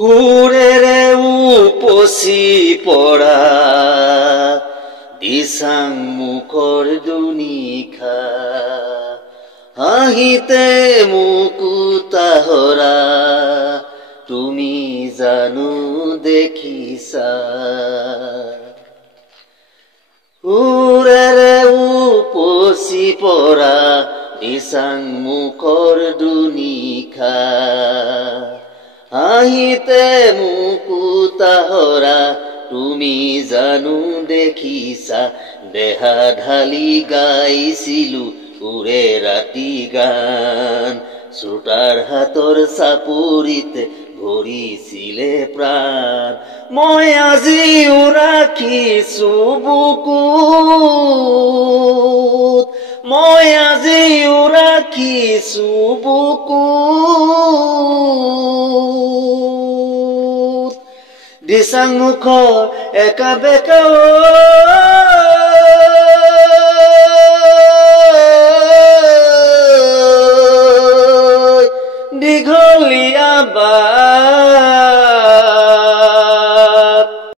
সুৰেৰে উপচি পৰা দিচাং মুখৰ দুনিশা হাঁহিতে মুকুতা হৰা তুমি জানো দেখিছা সুৰেৰে উপচি পৰা দিচাং মুখৰ দুনিশা হাঁহিতে মুকুতা হৰা তুমি জানো দেখিছা দেহা ঢালি গাইছিলো উৰে ৰাতি গান শ্ৰোতাৰ হাতৰ চাপৰিতে ভৰিছিলে প্ৰাণ মই আজিও ৰাখিছো বুকুত মই আজিও ৰাখিছো বুকুত দিচাং মুখৰ একা বেকা দীঘলীয়া বা